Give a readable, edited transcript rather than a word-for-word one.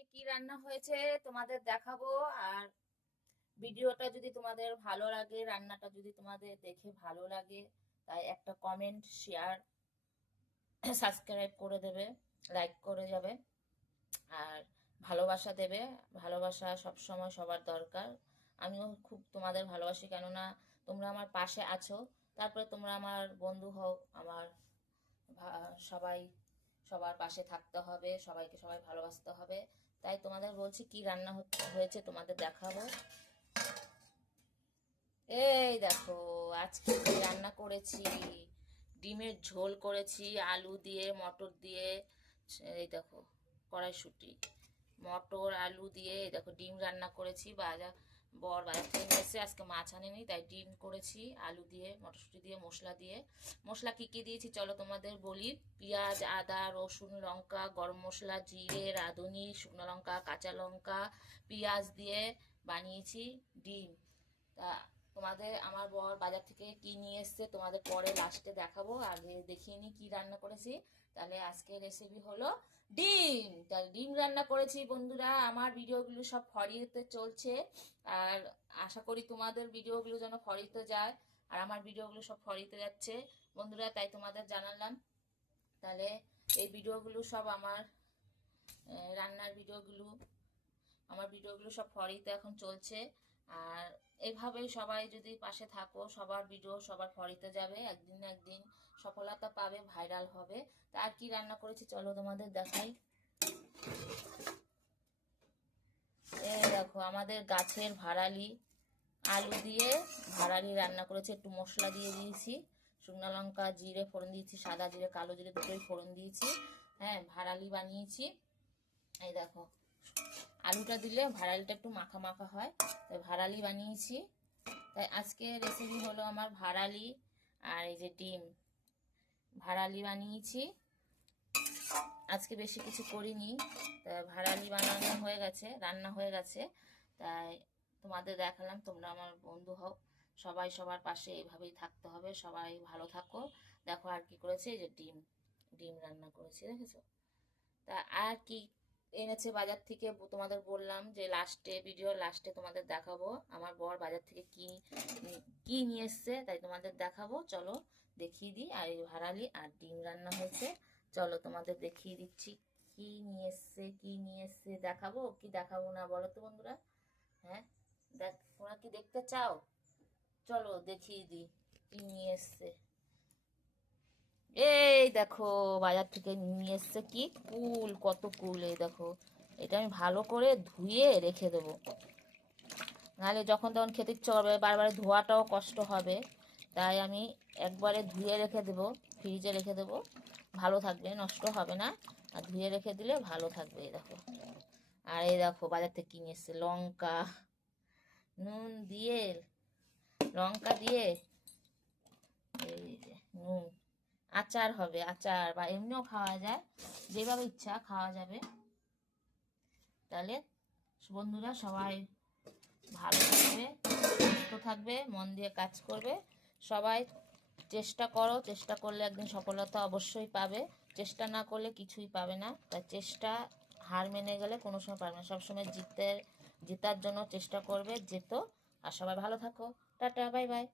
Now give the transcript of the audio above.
আজকে কি রান্না হয়েছে তোমাদের দেখাবো। আর ভিডিওটা যদি তোমাদের ভালো লাগে, রান্নাটা যদি তোমাদের দেখে ভালো লাগে, তাই একটা কমেন্ট, শেয়ার, সাবস্ক্রাইব করে দেবে, লাইক করে যাবে। আর ভালোবাসা দেবে। ভালোবাসা সব সময় সবার দরকার। আমিও খুব তোমাদের ভালোবাসি, কেননা তোমরা আমার পাশে আছো। তারপরে তোমরা আমার বন্ধু হও। আমার সবাই সবার পাশে থাকতে হবে, সবাইকে সবাই ভালোবাসতে হবে। তাই তোমাদের বলছি কি রান্না হয়েছে তোমাদের দেখাবো। এই দেখো, আজকে কি রান্না করেছি। ডিমের ঝোল করেছি আলু দিয়ে, মটর দিয়ে। এই দেখো, কড়াইশুঁটি, মটর আলু দিয়ে। এই দেখো, ডিম রান্না করেছি। বাজার থেকে নিয়ে এসে আজকে মাছ আনেনি, তাই ডিম করেছি আলু দিয়ে, মটরশুঁটি দিয়ে, মশলা দিয়ে। মশলা কি কি দিয়েছি চলো তোমাদের বলি। পেঁয়াজ, আদা, রসুন, লঙ্কা, গরম মশলা, জিরে, রাঁধুনি, শুকনো লঙ্কা, কাঁচা লঙ্কা, পেঁয়াজ দিয়ে বানিয়েছি ডিম। তা তোমাদের আমার বর বাজার থেকে কি নিয়ে এসছে তোমাদের পরে লাস্টে দেখাবো। আগে দেখিয়ে নি কি রান্না করেছি। তাহলে আজকে রেসিপি হলো ডিম। তাহলে ডিম রান্না করেছি বন্ধুরা। আমার ভিডিওগুলো সব ফরিতে চলছে, আর আশা করি তোমাদের ভিডিওগুলো যেন ফরিতে যায়। আর আমার ভিডিওগুলো সব ফরিতে যাচ্ছে বন্ধুরা, তাই তোমাদের জানালাম। তাহলে এই ভিডিওগুলো সব আমার রান্নার ভিডিওগুলো, আমার ভিডিওগুলো সব ফরিতে এখন চলছে। আর এইভাবেই সবাই যদি পাশে থাকো, সবার ভিডিও সবার ফরিতে যাবে, একদিন না একদিন সফলতা পাবে, ভাইরাল হবে। তা আর কি রান্না করেছি চলো তোমাদের দেখাই। এই দেখো, আমাদের গাছের ভাড়ালি আলু দিয়ে ভাড়ালি রান্না করেছে। একটু মশলা দিয়ে দিয়েছি, শুকনো লঙ্কা, জিরে ফোড়ন দিয়েছি, সাদা জিরে কালো জিরে দুটোই ফোড়ন দিয়েছি। হ্যাঁ, ভাড়ালি বানিয়েছি। এই দেখো, আলুটা দিলে ভাড়ালিটা একটু মাখা মাখা হয়, তাই ভাড়ালি বানিয়েছি। তাই আজকে রেসিপি হলো আমার ভাড়ালি। আর এই যে ডিম, ভাড়ালি বানিয়েছি। আজকে বেশি কিছু করিনি, তা ভাড়ালি বানানো হয়ে গেছে, রান্না হয়ে গেছে। তাই তোমাদের দেখালাম। তোমরা আমার বন্ধু হও, সবাই সবার পাশে এইভাবেই থাকতে হবে। সবাই ভালো থাকো। দেখো আর কি করেছে, এই যে ডিম, ডিম রান্না করেছি, দেখেছো। তা আর কি এনেছে বাজার থেকে তোমাদের বললাম যে লাস্টে, ভিডিও লাস্টে তোমাদের দেখাবো আমার বর বাজার থেকে কি কি নিয়ে এসছে, তাই তোমাদের দেখাবো। চলো দেখিয়ে দিই। আর এই ভাড়ালি আর ডিম রান্না হয়েছে, চলো তোমাদের দেখিয়ে দিচ্ছি কি নিয়ে এসছে। কি নিয়ে এসছে দেখাবো কি দেখাবো না বলো তো বন্ধুরা। হ্যাঁ, দেখ, তোমরা কি দেখতে চাও? চলো দেখিয়ে দিই কি নিয়ে এসছে। এই দেখো, বাজার থেকে নিয়ে এসছে কি কুল, কত কুল। এই দেখো, এটা আমি ভালো করে ধুয়ে রেখে দেবো, নাহলে যখন তখন খেতে ইচ্ছে করবে, বারবার ধোয়াটাও কষ্ট হবে। তাই আমি একবারে ধুয়ে রেখে দেবো, ফ্রিজে রেখে দেবো, ভালো থাকবে, নষ্ট হবে না। আর ধুয়ে রেখে দিলে ভালো থাকবে। এই দেখো, আর এই দেখো বাজার থেকে কিনে এসছে লঙ্কা, নুন দিয়ে, লঙ্কা দিয়ে, এই যে নুন, আচার হবে, আচার বা এমনিও খাওয়া যায়, যেভাবে ইচ্ছা খাওয়া যাবে। তাহলে বন্ধুরা সবাই ভালো থাকবে, সুস্থ থাকবে, মন দিয়ে কাজ করবে। সবাই চেষ্টা করো, চেষ্টা করলে একদিন সফলতা অবশ্যই পাবে। চেষ্টা না করলে কিছুই পাবে না। তাই চেষ্টা, হার মেনে গেলে কোনো সময় পারবে না। সবসময় জেতার জন্য চেষ্টা করবে, যেত। আর সবাই ভালো থাকো। Tata, bye bye.